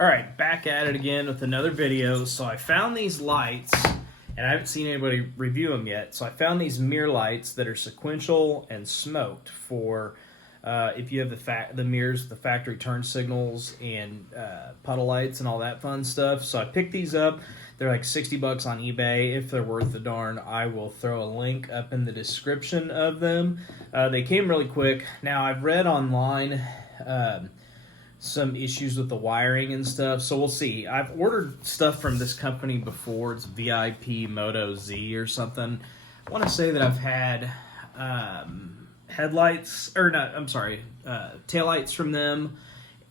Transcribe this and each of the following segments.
All right, back at it again with another video. So I found these lights, and I haven't seen anybody review them yet. So I found these mirror lights that are sequential and smoked for if you have the mirrors, the factory turn signals, and puddle lights and all that fun stuff. So I picked these up. They're like $60 on eBay. If they're worth the darn, I will throw a link up in the description of them. They came really quick. Now I've read online some issues with the wiring and stuff, so we'll see. I've ordered stuff from this company before. It's VIP Moto Z or something. I want to say that I've had headlights, or not, I'm sorry, taillights from them,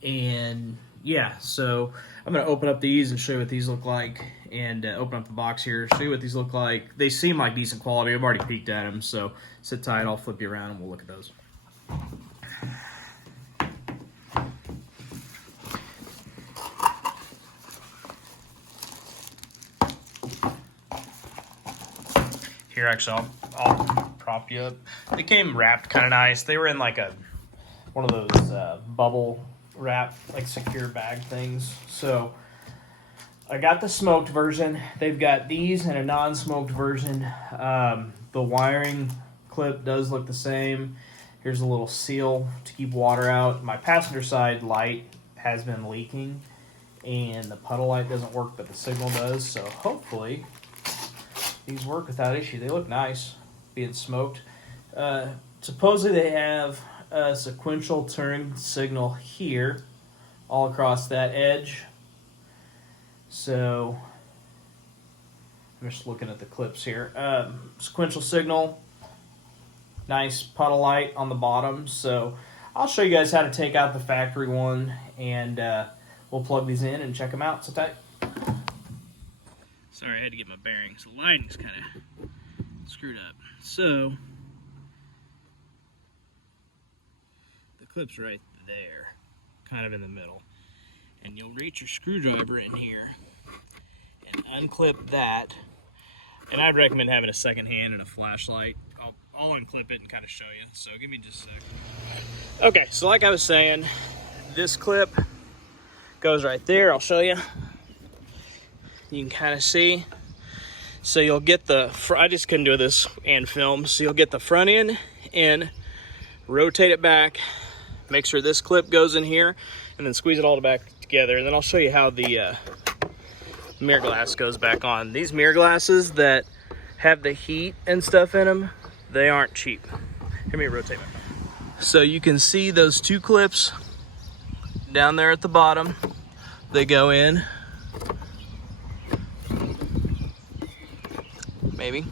and yeah, so I'm going to open up these and show you what these look like, and open up the box here, show you what these look like. They seem like decent quality. I've already peeked at them, so sit tight, I'll flip you around and we'll look at those. Here, actually, I'll prop you up. They came wrapped kind of nice. They were in like one of those bubble wrap, like secure bag things. So I got the smoked version. They've got these and a non-smoked version. The wiring clip does look the same. Here's a little seal to keep water out. My passenger side light has been leaking, and the puddle light doesn't work, but the signal does. So hopefully these work without issue. They look nice being smoked. Supposedly they have a sequential turn signal here all across that edge. So I'm just looking at the clips here. Sequential signal, nice puddle light on the bottom. So I'll show you guys how to take out the factory one, and we'll plug these in and check them out. So tight. Sorry, I had to get my bearings. The lighting's kind of screwed up. So the clip's right there, kind of in the middle. And you'll reach your screwdriver in here and unclip that. And I'd recommend having a second hand and a flashlight. I'll unclip it and kind of show you. So give me just a sec. Okay, so like I was saying, this clip goes right there. I'll show you. You can kind of see. So you'll get I just couldn't do this and film. So you'll get the front end and rotate it back. Make sure this clip goes in here, and then squeeze it all back together. And then I'll show you how the mirror glass goes back on. These mirror glasses that have the heat and stuff in them, they aren't cheap. Let me rotate back. So you can see those two clips down there at the bottom. They go in. Maybe.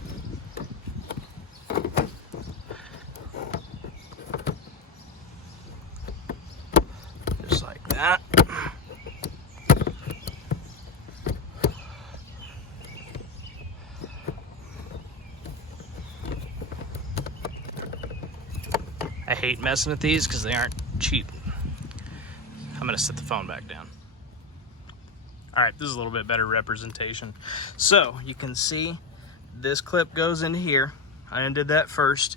Just like that. I hate messing with these because they aren't cheap. I'm gonna set the phone back down. All right, this is a little bit better representation. So you can see this clip goes in here. I undid that first.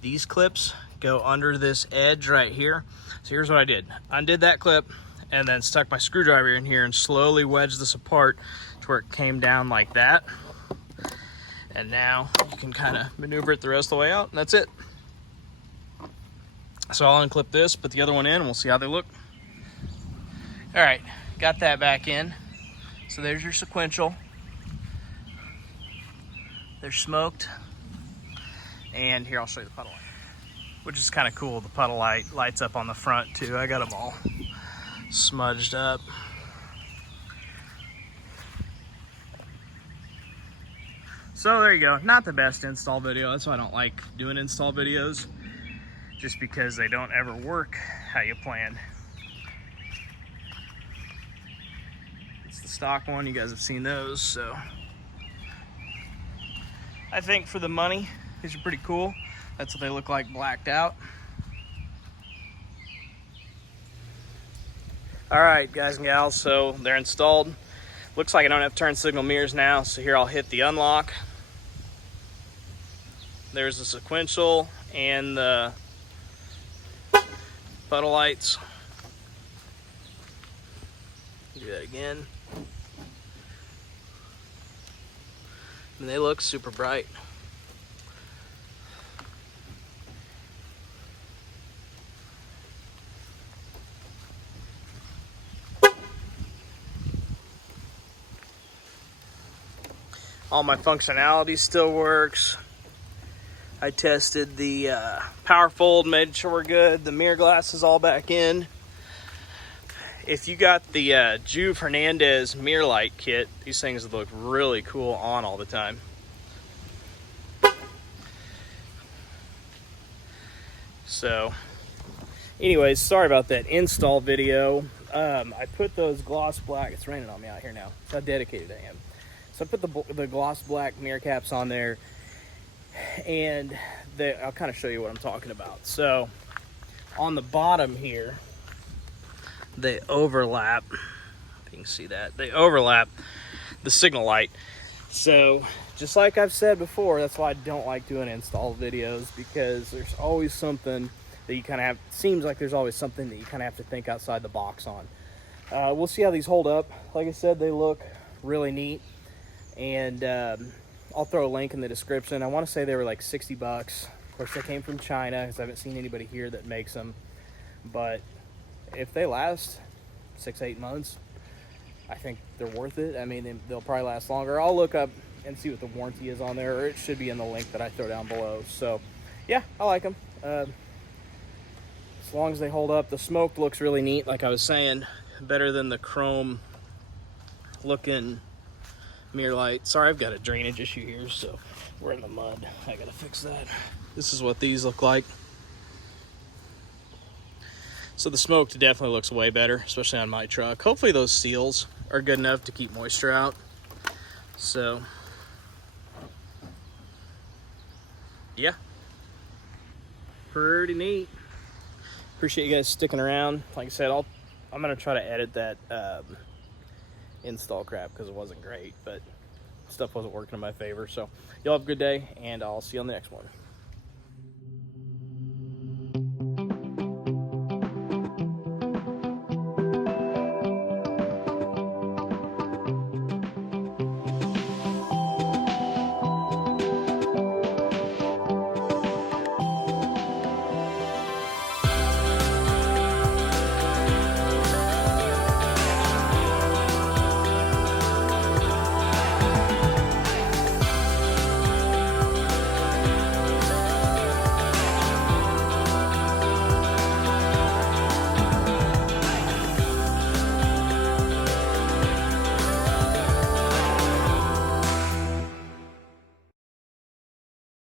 These clips go under this edge right here. So here's what I did. Undid that clip and then stuck my screwdriver in here and slowly wedged this apart to where it came down like that. And now you can kind of maneuver it the rest of the way out, and that's it. So I'll unclip this, put the other one in, and we'll see how they look. All right, got that back in. So there's your sequential. They're smoked. And here, I'll show you the puddle light, which is kind of cool. The puddle light lights up on the front too. I got them all smudged up. So there you go. Not the best install video. That's why I don't like doing install videos, just because they don't ever work how you planned. It's the stock one. You guys have seen those, so I think for the money, these are pretty cool. That's what they look like blacked out. All right, guys and gals, so they're installed. Looks like I don't have turn signal mirrors now, so here I'll hit the unlock. There's the sequential and the puddle lights. Do that again. And they look super bright. All my functionality still works. I tested the power fold, made sure we're good. The mirror glass is all back in. If you got the Juve Hernandez mirror light kit, these things look really cool on all the time. So, anyways, sorry about that install video. I put those gloss black, it's raining on me out here now. That's how dedicated I am. So I put the gloss black mirror caps on there, and I'll kind of show you what I'm talking about. So, on the bottom here, they overlap. If you can see that, they overlap the signal light. So just like I've said before, that's why I don't like doing install videos, because there's always something that you kind of have, seems like there's always something that you kind of have to think outside the box on. We'll see how these hold up. Like I said, they look really neat, and I'll throw a link in the description. I want to say they were like 60 bucks. Of course, they came from China, because I haven't seen anybody here that makes them. But if they last 6-8 months, I think they're worth it. I mean, they'll probably last longer. I'll look up and see what the warranty is on there, or it should be in the link that I throw down below. So, yeah, I like them. As long as they hold up. The smoke looks really neat, like I was saying. Better than the chrome looking mirror light. Sorry, I've got a drainage issue here, so we're in the mud. I gotta fix that. This is what these look like. So the smoke definitely looks way better, especially on my truck. Hopefully those seals are good enough to keep moisture out. So, yeah. Pretty neat. Appreciate you guys sticking around. Like I said, I'm going to try to edit that install crap, because it wasn't great, but stuff wasn't working in my favor. So, y'all have a good day, and I'll see you on the next one.